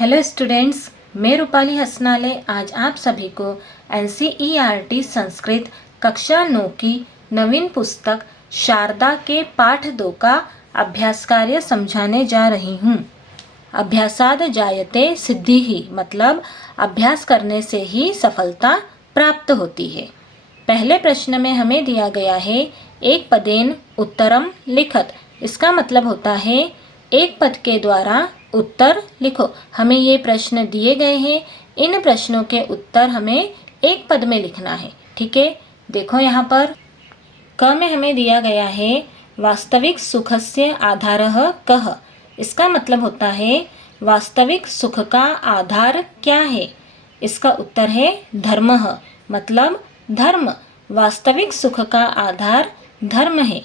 Hello students, मैं रूपाली हसनाले आज आप सभी को NCERT संस्कृत कक्षा 9 की नवीन पुस्तक शारदा के पाठ 2 का अभ्यास कार्य समझाने जा रही हूँ। अभ्यासाद जायते सिद्धिः मतलब अभ्यास करने से ही सफलता प्राप्त होती है। पहले प्रश्न में हमें दिया गया है एक पदेन उत्तरम लिखत। इसका मतलब होता है एक पद के द्वारा उत्तर लिखो। हमें ये प्रश्न दिए गए हैं, इन प्रश्नों के उत्तर हमें एक पद में लिखना है। ठीक है, देखो यहाँ पर क में हमें दिया गया है वास्तविक सुखस्य आधारः कः। इसका मतलब होता है वास्तविक सुख का आधार क्या है। इसका उत्तर है धर्मः मतलब धर्म। वास्तविक सुख का आधार धर्म है।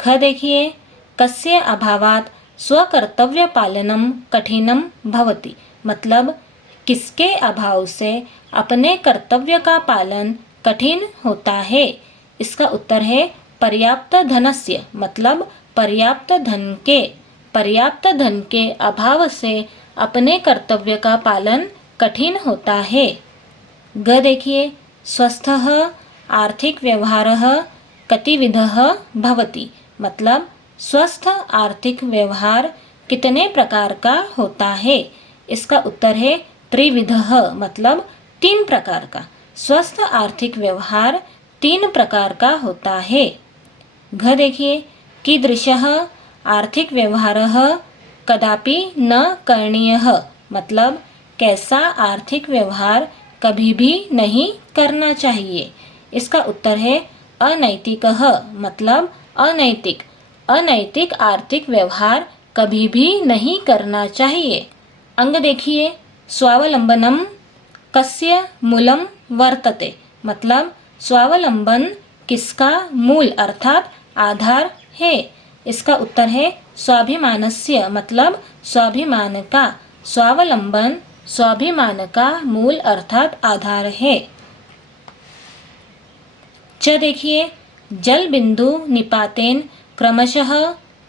ख देखिए, कस्य अभावात् स्वकर्तव्य पालनम कठिनम भवति मतलब किसके अभाव से अपने कर्तव्य का पालन कठिन होता है। इसका उत्तर है पर्याप्त धनस्य मतलब पर्याप्त धन के अभाव से अपने कर्तव्य का पालन कठिन होता है। ग देखिए, स्वस्थः आर्थिक व्यवहारः कतिविधः भवति मतलब स्वस्थ आर्थिक व्यवहार कितने प्रकार का होता है। इसका उत्तर है त्रिविधः मतलब 3 प्रकार का। स्वस्थ आर्थिक व्यवहार 3 प्रकार का होता है। घ देखिए, कीदृशः आर्थिक व्यवहारः कदापि न करणीयः मतलब कैसा आर्थिक व्यवहार कभी भी नहीं करना चाहिए। इसका उत्तर है अनैतिकः मतलब अनैतिक आर्थिक व्यवहार कभी भी नहीं करना चाहिए। अंग देखिए, स्वावलंबनम कस्य मूलम वर्तते मतलब स्वावलंबन किसका मूल अर्थात आधार है। इसका उत्तर है स्वाभिमानस्य मतलब स्वाभिमान का। स्वावलंबन स्वाभिमान का मूल अर्थात आधार है। च देखिए, जल बिंदु निपातेन क्रमशः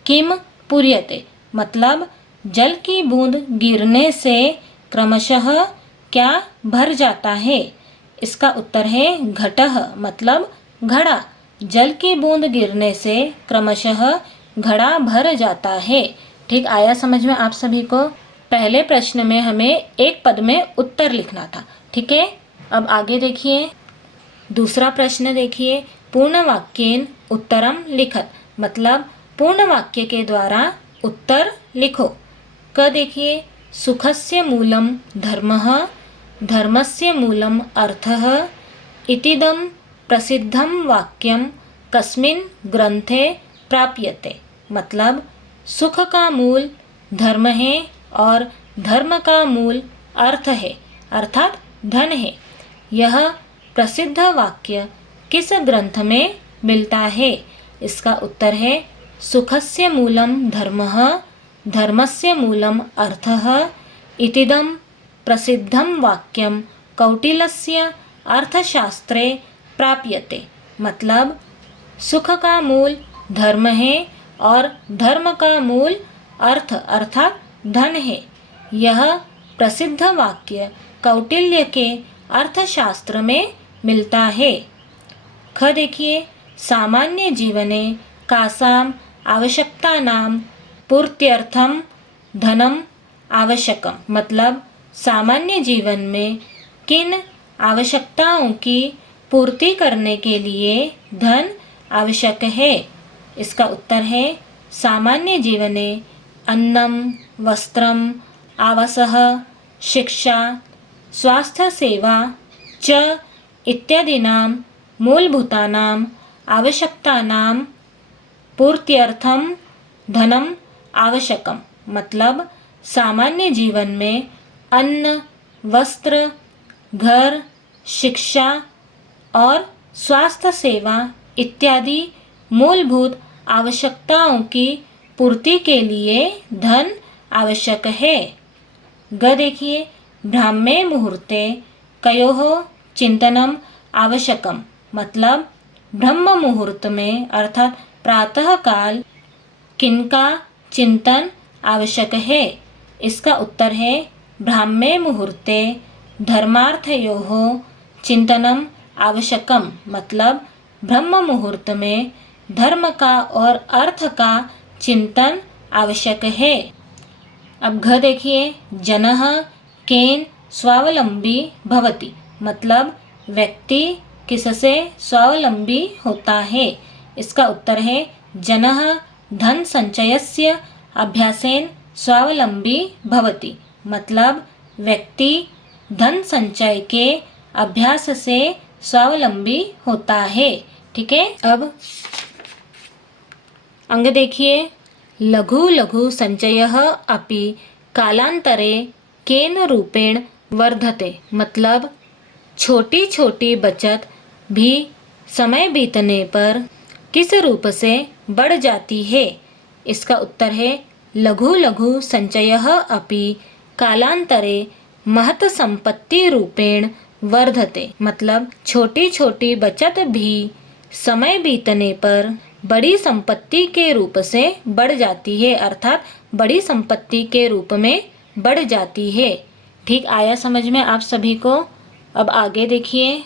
किम पूर्यते मतलब जल की बूंद गिरने से क्रमशः क्या भर जाता है। इसका उत्तर है घटः मतलब घड़ा। जल की बूंद गिरने से क्रमशः घड़ा भर जाता है। ठीक आया समझ में आप सभी को। पहले प्रश्न में हमें एक पद में उत्तर लिखना था। ठीक है, अब आगे देखिए, दूसरा प्रश्न देखिए, पूर्ण वाक्येन उत्तरम लिखत मतलब पूर्ण वाक्य के द्वारा उत्तर लिखो। क देखिए, सुखस्य मूलम धर्मः धर्मस्य मूलम अर्थः इतिदं प्रसिद्धं वाक्यम कस्मिन् ग्रंथे प्राप्यते मतलब सुख का मूल धर्म है और धर्म का मूल अर्थ है अर्थात धन है। यह प्रसिद्ध वाक्य किस ग्रंथ में मिलता है। इसका उत्तर है सुखस्य मूलम धर्मः धर्मस्य मूलम अर्थः इतिदं प्रसिद्धं वाक्यम कौटिल्यस्य अर्थशास्त्रे प्राप्यते मतलब सुख का मूल धर्म है और धर्म का मूल अर्थ अर्थात धन है। यह प्रसिद्ध वाक्य कौटिल्य के अर्थशास्त्र में मिलता है। ख देखिए, सामान्य जीवने कासाम आवश्यकतानां पूर्त्यर्थम धनम आवश्यकम मतलब सामान्य जीवन में किन आवश्यकताओं की पूर्ति करने के लिए धन आवश्यक है। इसका उत्तर है सामान्य जीवने अन्नम वस्त्रम आवासः शिक्षा स्वास्थ्य सेवा च इत्यादीनां मूलभूतानां आवश्यकतानां पूर्त्यर्थम धनम आवश्यकम मतलब सामान्य जीवन में अन्न वस्त्र घर शिक्षा और स्वास्थ्य सेवा इत्यादि मूलभूत आवश्यकताओं की पूर्ति के लिए धन आवश्यक है। ग देखिए, ब्राह्मे मुहूर्ते कयोः चिंतनम आवश्यकम मतलब ब्रह्म मुहूर्त में अर्थात प्रातः काल किनका चिंतन आवश्यक है। इसका उत्तर है ब्राह्मे मुहूर्ते धर्मार्थयोः चिंतनम आवश्यकम, मतलब ब्रह्म मुहूर्त में धर्म का और अर्थ का चिंतन आवश्यक है। अब घ देखिए, जनः केन स्वावलंबी भवति, मतलब व्यक्ति किससे स्वावलंबी होता है। इसका उत्तर है जनः धन संचयस्य अभ्यासेन स्वावलंबी भवति, मतलब व्यक्ति धन संचय के अभ्यास से स्वावलंबी होता है। ठीक है। अब अंग देखिए, लघु लघु संचयः अपि कालांतरे केन रूपेण वर्धते, मतलब छोटी छोटी बचत भी समय बीतने पर किस रूप से बढ़ जाती है। इसका उत्तर है लघु लघु संचयः अपि कालांतरे महत संपत्ति रूपेण वर्धते, मतलब छोटी छोटी बचत भी समय बीतने पर बड़ी संपत्ति के रूप से बढ़ जाती है, अर्थात बड़ी संपत्ति के रूप में बढ़ जाती है। ठीक आया समझ में आप सभी को। अब आगे देखिए,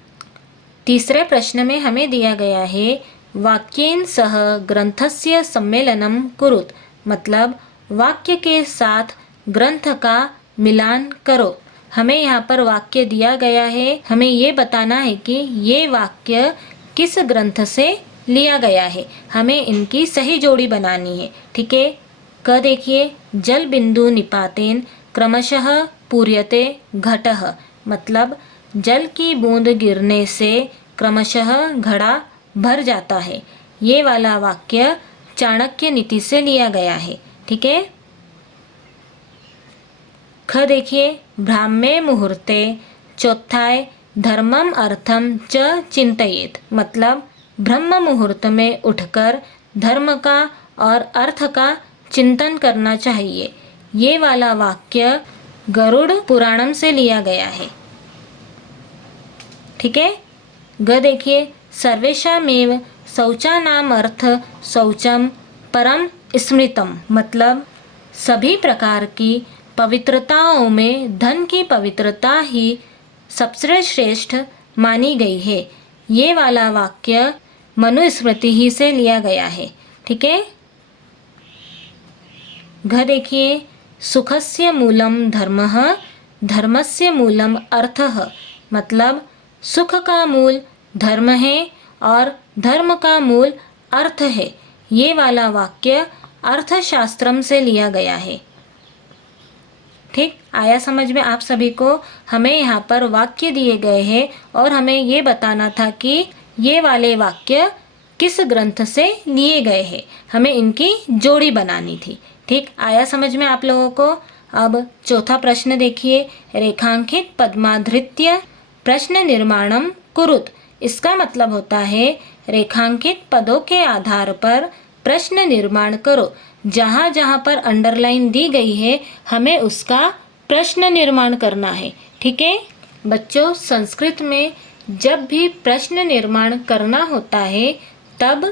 तीसरे प्रश्न में हमें दिया गया है वाक्येन सह ग्रंथस्य सम्मेलनम कुरुत, मतलब वाक्य के साथ ग्रंथ का मिलान करो। हमें यहाँ पर वाक्य दिया गया है, हमें ये बताना है कि ये वाक्य किस ग्रंथ से लिया गया है, हमें इनकी सही जोड़ी बनानी है। ठीक है। क देखिए, जल बिंदु निपातेन क्रमशः पूर्यते घटः, मतलब जल की बूंद गिरने से क्रमशः घड़ा भर जाता है। ये वाला वाक्य चाणक्य नीति से लिया गया है। ठीक है। ख देखिए, ब्राह्मे मुहूर्ते चौथाय धर्मम अर्थम च चिंतयेत, मतलब ब्रह्म मुहूर्त में उठकर धर्म का और अर्थ का चिंतन करना चाहिए। ये वाला वाक्य गरुड़ पुराणम से लिया गया है। ठीक है। ग देखिए, सर्वेषामेव शौचानाम अर्थ शौचम परम स्मृतम, मतलब सभी प्रकार की पवित्रताओं में धन की पवित्रता ही सबसे श्रेष्ठ मानी गई है। ये वाला वाक्य मनुस्मृति ही से लिया गया है। ठीक है। घ देखिए, सुखस्य मूलम धर्मः धर्मस्य मूलम अर्थः, मतलब सुख का मूल धर्म है और धर्म का मूल अर्थ है। ये वाला वाक्य अर्थशास्त्रम से लिया गया है। ठीक आया समझ में आप सभी को। हमें यहाँ पर वाक्य दिए गए हैं और हमें ये बताना था कि ये वाले वाक्य किस ग्रंथ से लिए गए हैं, हमें इनकी जोड़ी बनानी थी। ठीक आया समझ में आप लोगों को। अब चौथा प्रश्न देखिए, रेखांकित पद्माधृत्य प्रश्न निर्माणम कुरुत, इसका मतलब होता है रेखांकित पदों के आधार पर प्रश्न निर्माण करो। जहाँ जहाँ पर अंडरलाइन दी गई है हमें उसका प्रश्न निर्माण करना है। ठीक है बच्चों, संस्कृत में जब भी प्रश्न निर्माण करना होता है तब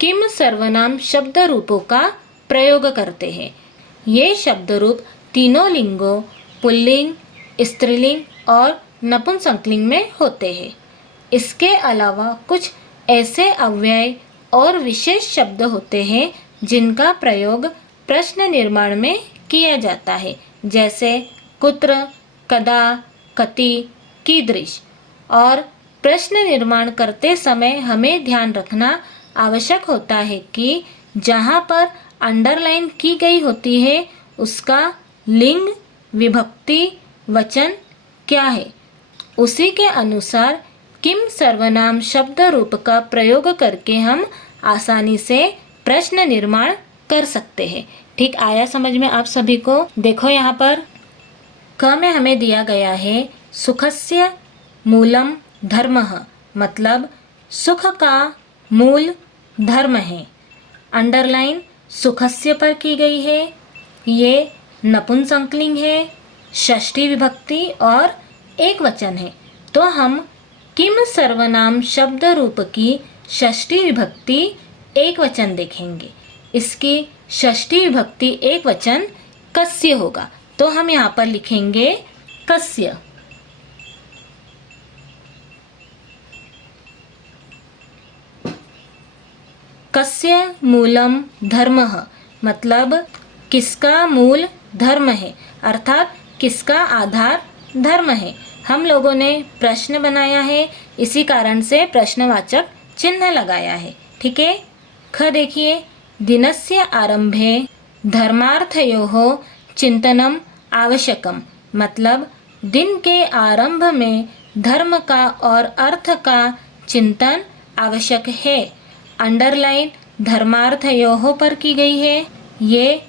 किम सर्वनाम शब्द रूपों का प्रयोग करते हैं। ये शब्द रूप तीनों लिंगों पुल्लिंग, स्त्रीलिंग और नपुंसकलिंग में होते हैं। इसके अलावा कुछ ऐसे अव्यय और विशेष शब्द होते हैं जिनका प्रयोग प्रश्न निर्माण में किया जाता है, जैसे कुत्र, कदा, कति, कीदृश। और प्रश्न निर्माण करते समय हमें ध्यान रखना आवश्यक होता है कि जहाँ पर अंडरलाइन की गई होती है उसका लिंग, विभक्ति, वचन क्या है, उसी के अनुसार किम सर्वनाम शब्द रूप का प्रयोग करके हम आसानी से प्रश्न निर्माण कर सकते हैं। ठीक आया समझ में आप सभी को। देखो यहाँ पर क में हमें दिया गया है सुखस्य मूलम धर्मः, मतलब सुख का मूल धर्म है। अंडरलाइन सुखस्य पर की गई है। ये नपुंसकलिंग है, षष्ठी विभक्ति और एक वचन है। तो हम किम सर्वनाम शब्द रूप की षष्ठी विभक्ति एक वचन देखेंगे। इसकी षष्ठी विभक्ति एक वचन कस्य होगा। तो हम यहाँ पर लिखेंगे कस्य। कस्य मूलम धर्मः, मतलब किसका मूल धर्म है, अर्थात किसका आधार धर्म है। हम लोगों ने प्रश्न बनाया है, इसी कारण से प्रश्नवाचक चिन्ह लगाया है। ठीक है। ख देखिए, दिनस्य आरंभे धर्मार्थयोः चिंतनम आवश्यकम, मतलब दिन के आरंभ में धर्म का और अर्थ का चिंतन आवश्यक है। अंडरलाइन धर्मार्थयोः पर की गई है। ये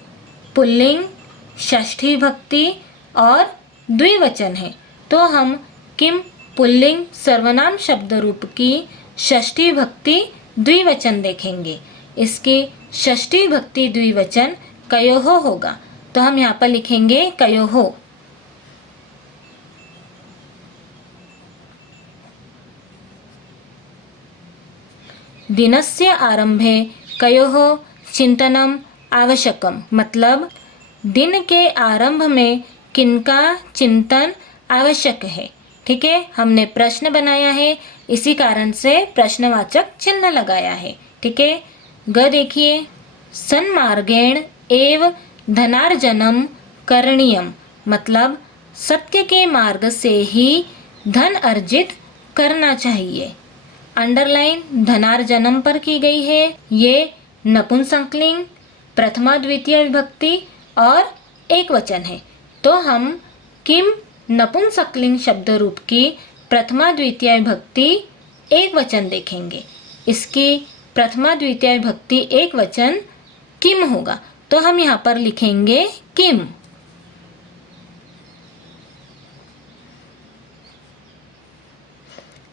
पुल्लिंग, षष्ठी भक्ति और द्विवचन है। तो हम किम पुल्लिंग सर्वनाम शब्द रूप की षष्ठी भक्ति द्विवचन देखेंगे। इसकी षष्ठी भक्ति द्विवचन कयोः होगा, तो हम यहाँ पर लिखेंगे कयोः। दिनस्य आरंभे कयोः चिंतनम आवश्यकम, मतलब दिन के आरंभ में किनका चिंतन आवश्यक है। ठीक है। हमने प्रश्न बनाया है, इसी कारण से प्रश्नवाचक चिन्ह लगाया है। ठीक है। ग देखिए, सन्मार्गेण एव धनार्जनम करणीयम, मतलब सत्य के मार्ग से ही धन अर्जित करना चाहिए। अंडरलाइन धनार्जनम पर की गई है। ये नपुंसकलिंग, प्रथमा द्वितीय विभक्ति और एक वचन है। तो हम किम नपुंसकलिंग शब्द रूप की प्रथमा द्वितीय विभक्ति एक वचन देखेंगे। इसकी प्रथमा द्वितीय विभक्ति एक वचन किम होगा, तो हम यहाँ पर लिखेंगे किम।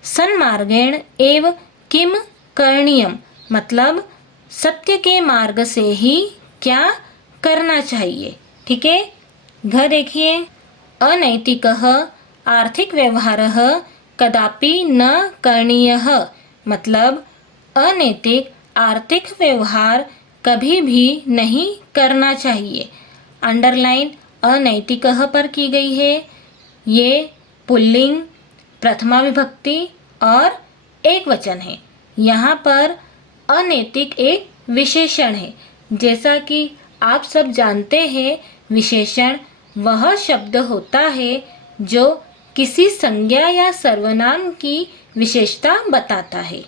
सन्मार्गेण एव किम करणीयम, मतलब सत्य के मार्ग से ही क्या करना चाहिए। ठीक है। घ देखिए, अनैतिकः आर्थिक व्यवहारः कदापि न करणीयः, मतलब अनैतिक आर्थिक व्यवहार कभी भी नहीं करना चाहिए। अंडरलाइन अनैतिकः पर की गई है। ये पुल्लिंग, प्रथमा विभक्ति और एक वचन है। यहाँ पर अनैतिक एक विशेषण है। जैसा कि आप सब जानते हैं, विशेषण वह शब्द होता है जो किसी संज्ञा या सर्वनाम की विशेषता बताता है।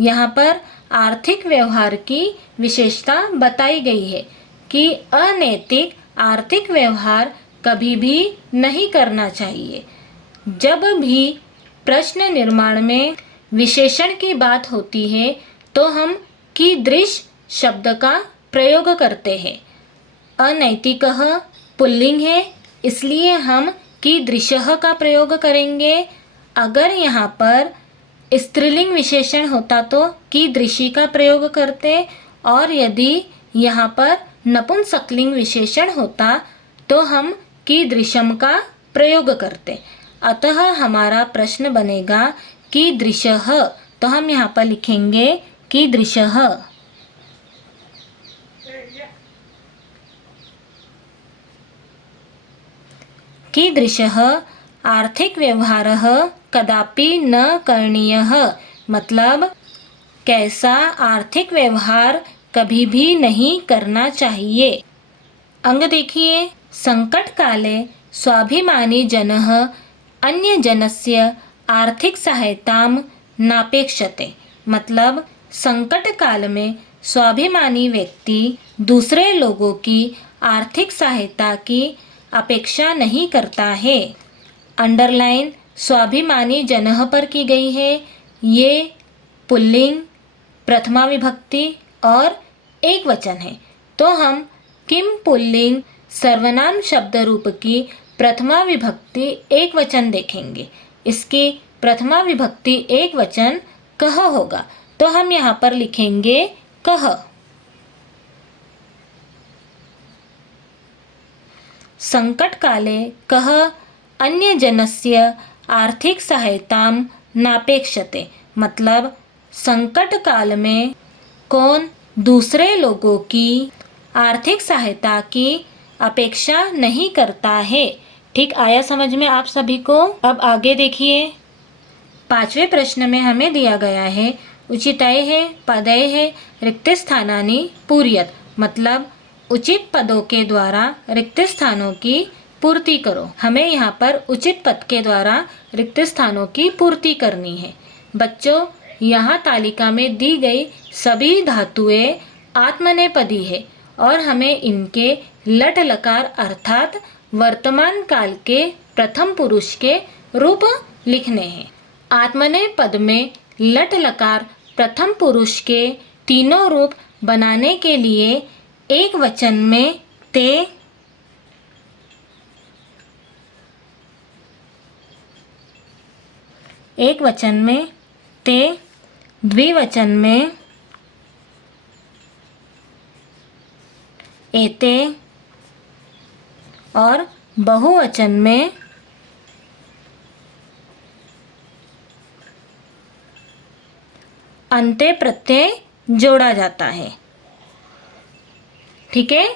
यहाँ पर आर्थिक व्यवहार की विशेषता बताई गई है कि अनैतिक आर्थिक व्यवहार कभी भी नहीं करना चाहिए। जब भी प्रश्न निर्माण में विशेषण की बात होती है तो हम कीदृश शब्द का प्रयोग करते हैं। अनैतिकः पुल्लिंग है, इसलिए हम कीदृशः का प्रयोग करेंगे। अगर यहाँ पर स्त्रीलिंग विशेषण होता तो कीदृशी का प्रयोग करते, और यदि यहाँ पर नपुंसकलिंग विशेषण होता तो हम कीदृशम का प्रयोग करते। अतः हमारा प्रश्न बनेगा कीदृशः, तो हम यहाँ पर लिखेंगे कीदृशः। कीदृशः आर्थिक व्यवहारः कदापि न करणीयः, मतलब कैसा आर्थिक व्यवहार कभी भी नहीं करना चाहिए। अंग देखिए, संकट काले स्वाभिमानी जनः अन्य जनस्य आर्थिक सहायताम नापेक्षते, मतलब संकट काल में स्वाभिमानी व्यक्ति दूसरे लोगों की आर्थिक सहायता की अपेक्षा नहीं करता है। अंडरलाइन स्वाभिमानी जनः पर की गई है। ये पुल्लिंग, प्रथमा विभक्ति और एक वचन है। तो हम किम पुल्लिंग सर्वनाम शब्द रूप की प्रथमा विभक्ति एक वचन देखेंगे। इसकी प्रथमा विभक्ति एक वचन कह होगा, तो हम यहाँ पर लिखेंगे कह। संकट काले कः अन्य जनस्य आर्थिक सहायताम नापेक्षते, मतलब संकट काल में कौन दूसरे लोगों की आर्थिक सहायता की अपेक्षा नहीं करता है। ठीक आया समझ में आप सभी को? अब आगे देखिए, 5वें प्रश्न में हमें दिया गया है उचितय है पदय है रिक्त स्थानानि पूर्यत, मतलब उचित पदों के द्वारा रिक्त स्थानों की पूर्ति करो। हमें यहाँ पर उचित पद के द्वारा रिक्त स्थानों की पूर्ति करनी है। बच्चों, यहाँ तालिका में दी गई सभी धातुएं आत्मनेपदी है और हमें इनके लट लकार अर्थात वर्तमान काल के प्रथम पुरुष के रूप लिखने हैं। आत्मनेय पद में लट लकार प्रथम पुरुष के तीनों रूप बनाने के लिए एक वचन में ते, एक वचन में ते, द्विवचन में एते और बहुवचन में अंत्य प्रत्यय जोड़ा जाता है। ठीक है,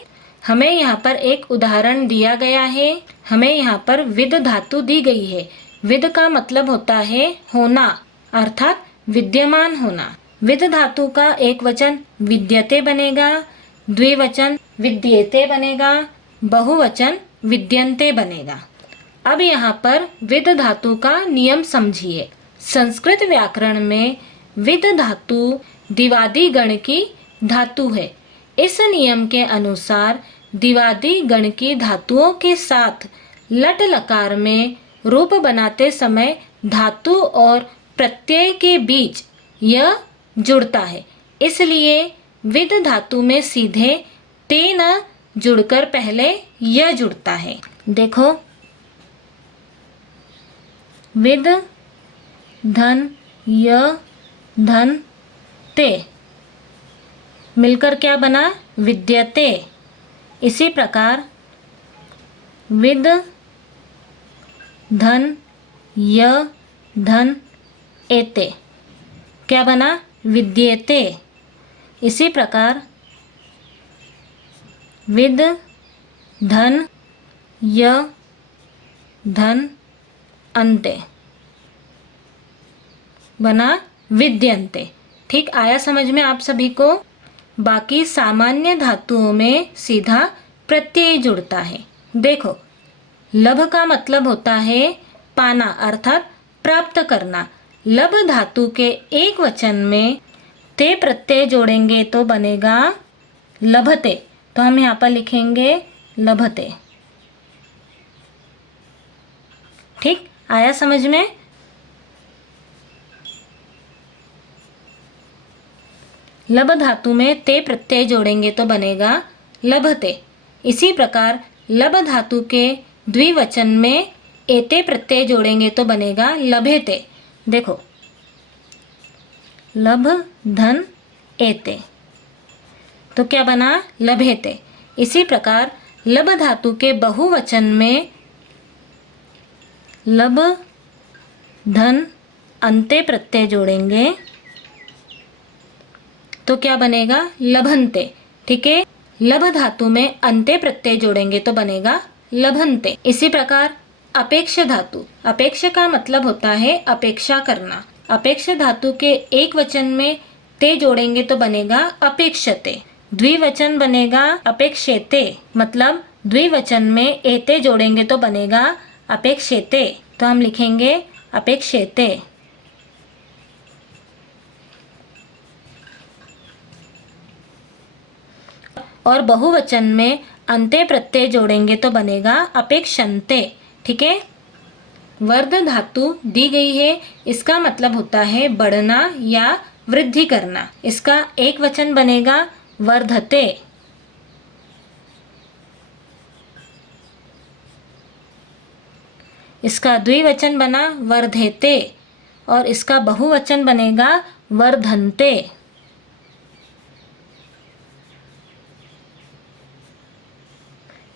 हमें यहाँ पर एक उदाहरण दिया गया है। हमें यहाँ पर विद धातु दी गई है। विद का मतलब होता है होना, अर्थात विद्यमान होना। विद धातु का एक वचन विद्यते बनेगा, द्विवचन विद्येते बनेगा, बहुवचन विद्यन्ते बनेगा। अब यहाँ पर विद धातु का नियम समझिए। संस्कृत व्याकरण में विद धातु दिवादी गण की धातु है। इस नियम के अनुसार दिवादी गण की धातुओं के साथ लट लकार में रूप बनाते समय धातु और प्रत्यय के बीच यह जुड़ता है। इसलिए विद धातु में सीधे ते न जुड़कर पहले यह जुड़ता है। देखो, विद धन य धन ते मिलकर क्या बना? विद्यते। इसी प्रकार विद धन य धन एते क्या बना? विद्येते। इसी प्रकार विद धन य धन अन्ते बना विद्यन्ते। ठीक आया समझ में आप सभी को? बाकी सामान्य धातुओं में सीधा प्रत्यय जुड़ता है। देखो, लभ का मतलब होता है पाना, अर्थात प्राप्त करना। लभ धातु के एक वचन में ते प्रत्यय जोड़ेंगे तो बनेगा लभते। तो हम यहाँ पर लिखेंगे लभते। ठीक आया समझ में? लब धातु में ते प्रत्यय जोड़ेंगे तो बनेगा लभते। इसी प्रकार लब धातु के द्विवचन में एते प्रत्यय जोड़ेंगे तो बनेगा लभेते। देखो, लभ धन एते तो क्या बना? लभेते। इसी प्रकार लब धातु के बहुवचन में लब धन अन्ते प्रत्यय जोड़ेंगे तो क्या बनेगा? लभन्ते। ठीक है, लभ धातु में अन्ते प्रत्यय जोड़ेंगे तो बनेगा लभन्ते। इसी प्रकार अपेक्ष धातु, अपेक्ष का मतलब होता है अपेक्षा करना। अपेक्ष धातु के एक वचन में ते जोड़ेंगे तो बनेगा अपेक्षते। द्विवचन बनेगा अपेक्षेते, मतलब द्विवचन में एते जोड़ेंगे तो बनेगा अपेक्षेते। तो हम लिखेंगे अपेक्षेते। और बहुवचन में अन्ते प्रत्यय जोड़ेंगे तो बनेगा अपेक्षन्ते। ठीक है, वर्ध धातु दी गई है। इसका मतलब होता है बढ़ना या वृद्धि करना। इसका एक वचन बनेगा वर्धते। इसका द्विवचन बना वर्धेते और इसका बहुवचन बनेगा वर्धन्ते।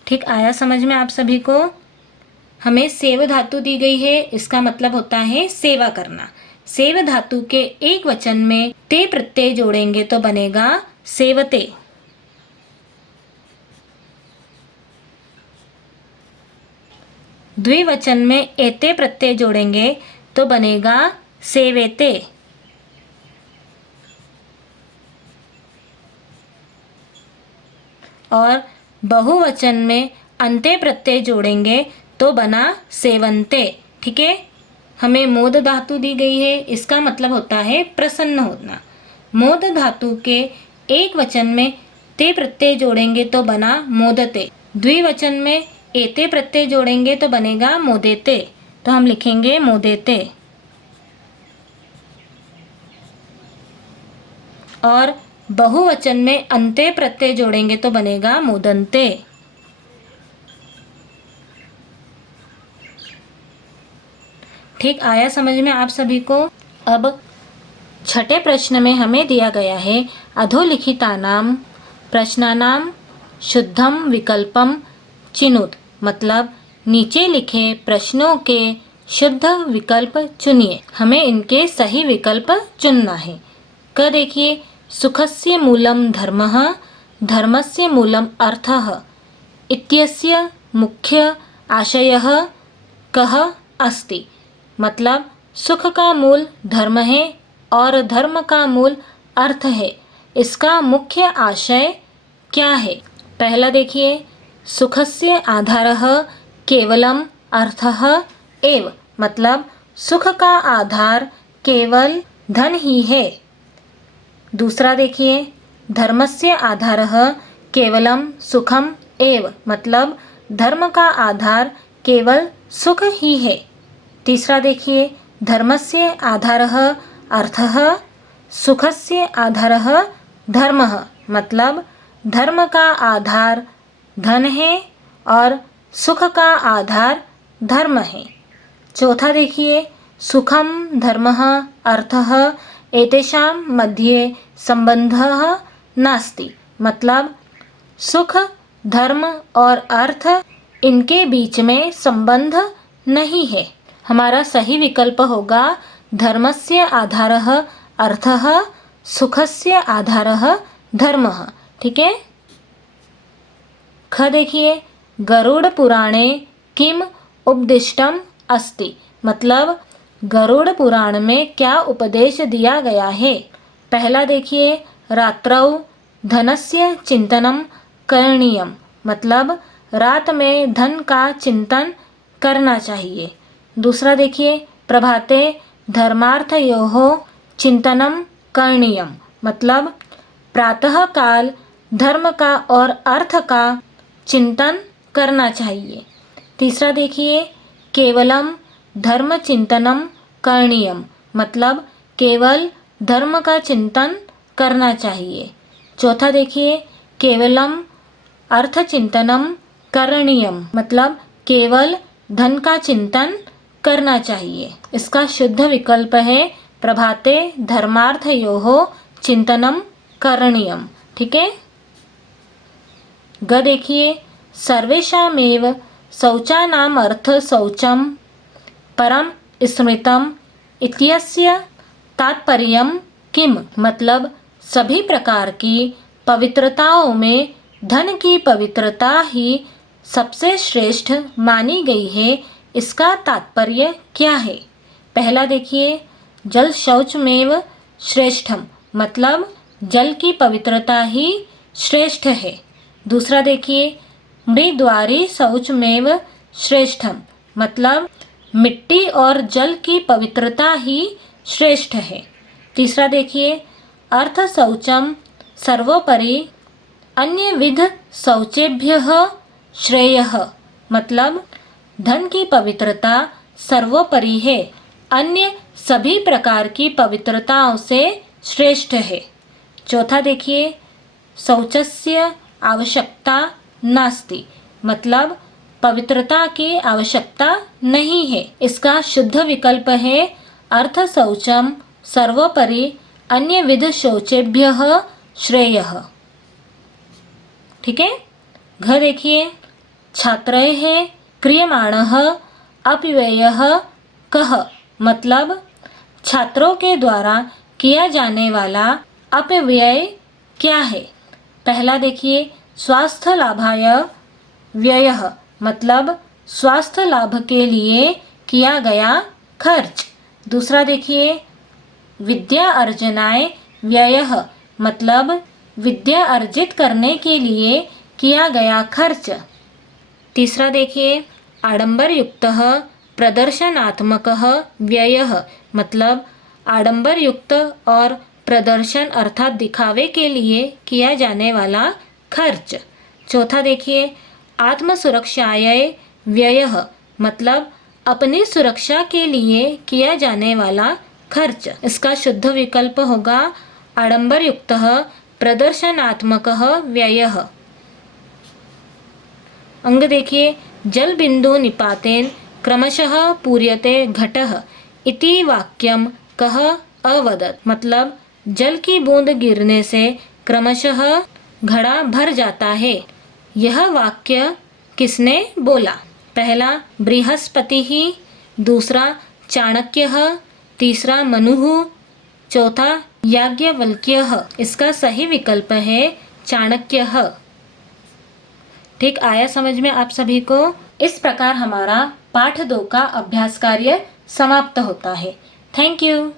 ठीक आया समझ में आप सभी को? हमें सेव धातु दी गई है। इसका मतलब होता है सेवा करना। सेव धातु के एक वचन में ते प्रत्यय जोड़ेंगे तो बनेगा सेवते। द्विवचन में एते प्रत्यय जोड़ेंगे तो बनेगा सेवेते। और बहुवचन में अंते प्रत्यय जोड़ेंगे तो बना सेवंते। ठीक है, हमें मोद धातु दी गई है, इसका मतलब होता है प्रसन्न होना। मोद धातु के एक वचन में ते प्रत्यय जोड़ेंगे तो बना मोदते। द्विवचन में एते प्रत्यय जोड़ेंगे तो बनेगा मोदेते। तो हम लिखेंगे मोदेते। और बहुवचन में अंते प्रत्यय जोड़ेंगे तो बनेगा मोदंते। ठीक आया समझ में आप सभी को? अब छठे प्रश्न में हमें दिया गया है अधोलिखितानां प्रश्नानां शुद्धम विकल्पम चिनुत। मतलब नीचे लिखे प्रश्नों के शुद्ध विकल्प चुनिए। हमें इनके सही विकल्प चुनना है। क देखिए, सुखस्य मूलम धर्मः, धर्मस्य मूलम अर्थः, इत्यस्य मुख्य आशयः कः अस्ति। मतलब सुख का मूल धर्म है और धर्म का मूल अर्थ है। इसका मुख्य आशय क्या है? पहला देखिए, सुखस्य आधारः केवलम अर्थः एव। मतलब सुख का आधार केवल धन ही है। दूसरा देखिए, धर्मस्य आधारः केवलम सुखम एव। मतलब धर्म का आधार केवल सुख ही है। तीसरा देखिए, धर्मस्य आधारः अर्थः, सुखस्य आधारः धर्मः। मतलब धर्म का आधार धन है और सुख का आधार धर्म है। चौथा देखिए, सुखम धर्मः अर्थः एतेषां मध्ये संबंधः नास्ति। मतलब सुख धर्म और अर्थ इनके बीच में संबंध नहीं है। हमारा सही विकल्प होगा धर्मस्य आधारः अर्थः, सुखस्य आधारः धर्मः। ठीक है। ख देखिए, गरुड़ पुराणे किम उपदिष्टम अस्ति। मतलब गरुड़ पुराण में क्या उपदेश दिया गया है? पहला देखिए, रात्रौ धनस्य चिंतनम करणीयम। मतलब रात में धन का चिंतन करना चाहिए। दूसरा देखिए, प्रभाते धर्मार्थयोः चिंतनम करणीयम। मतलब प्रातः काल धर्म का और अर्थ का चिंतन करना चाहिए। तीसरा देखिए, केवलम धर्म चिंतनम करणीयम। मतलब केवल धर्म का चिंतन करना चाहिए। चौथा देखिए, केवलम अर्थ चिंतनम करणीयम। मतलब केवल धन का चिंतन करना चाहिए। इसका शुद्ध विकल्प है प्रभाते धर्मार्थयोः चिंतनम करणीयम। ठीक है। ग देखिए, सर्वेषामेव शौचानाम अर्थ शौचम परम स्मृतम इत्यस्य तात्पर्यम किम। मतलब सभी प्रकार की पवित्रताओं में धन की पवित्रता ही सबसे श्रेष्ठ मानी गई है। इसका तात्पर्य क्या है? पहला देखिए, जल शौचमेव श्रेष्ठम। मतलब जल की पवित्रता ही श्रेष्ठ है। दूसरा देखिए, मृद्वारी शौचमेव श्रेष्ठम। मतलब मिट्टी और जल की पवित्रता ही श्रेष्ठ है। तीसरा देखिए, अर्थ शौचम सर्वोपरि अन्यविध शौचेभ्यः श्रेयः। मतलब धन की पवित्रता सर्वोपरि है, अन्य सभी प्रकार की पवित्रताओं से श्रेष्ठ है। चौथा देखिए, शौचस्य आवश्यकता नास्ति। मतलब पवित्रता की आवश्यकता नहीं है। इसका शुद्ध विकल्प है अर्थ शौचम सर्वोपरि अन्यविध शौचेभ्यः श्रेयः। ठीक है। घ देखिए, छात्रैः क्रियमाणः अपव्ययः कः। मतलब छात्रों के द्वारा किया जाने वाला अपव्यय क्या है? पहला देखिए, स्वास्थ्य लाभाय व्ययः। मतलब स्वास्थ्य लाभ के लिए किया गया खर्च। दूसरा देखिए, विद्या अर्जनाय व्ययः मतलब विद्या अर्जित करने के लिए किया गया खर्च। तीसरा देखिए, आडंबरयुक्तः प्रदर्शनात्मकः व्ययः मतलब आडंबर युक्त और प्रदर्शन अर्थात दिखावे के लिए किया जाने वाला खर्च। चौथा देखिए, आत्मसुरक्षायै व्ययः मतलब अपनी सुरक्षा के लिए किया जाने वाला खर्च। इसका शुद्ध विकल्प होगा आडंबरयुक्तः प्रदर्शनात्मकः व्ययः। अंग देखिए, जल बिंदु निपातेन क्रमशः पूर्यते घटः इति वाक्यम कः अवदत् मतलब जल की बूंद गिरने से क्रमशः घड़ा भर जाता है। यह वाक्य किसने बोला? पहला बृहस्पति ही, दूसरा चाणक्यः, तीसरा मनुः, चौथा याज्ञवल्क्यः। इसका सही विकल्प है चाणक्यः। ठीक आया समझ में आप सभी को? इस प्रकार हमारा पाठ 2 का अभ्यास कार्य समाप्त होता है। Thank you.